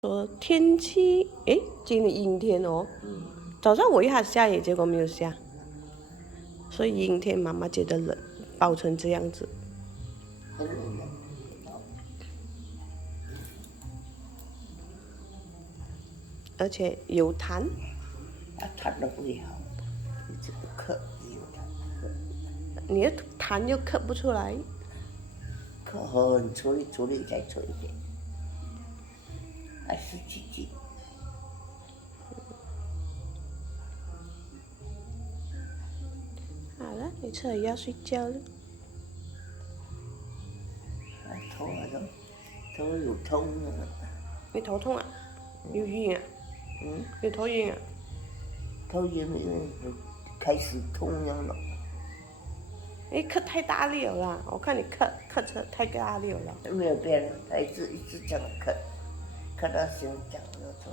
说天气，诶，今天阴天哦。早上我以为它下雨，结果没有下，所以阴天妈妈觉得冷，包成这样子。很冷的。而且有痰。痰都不会好，你这个咳有痰。你的痰又咳不出来。咳很出力再出一点，还是挤挤。好了，你吃了药睡觉了。头有痛啊。你头痛啊？有晕啊？有头晕啊？头晕开始痛了。你咳太大力了啦！我看你咳得太大力了。没有变，他一直这样咳，咳到心脏那种。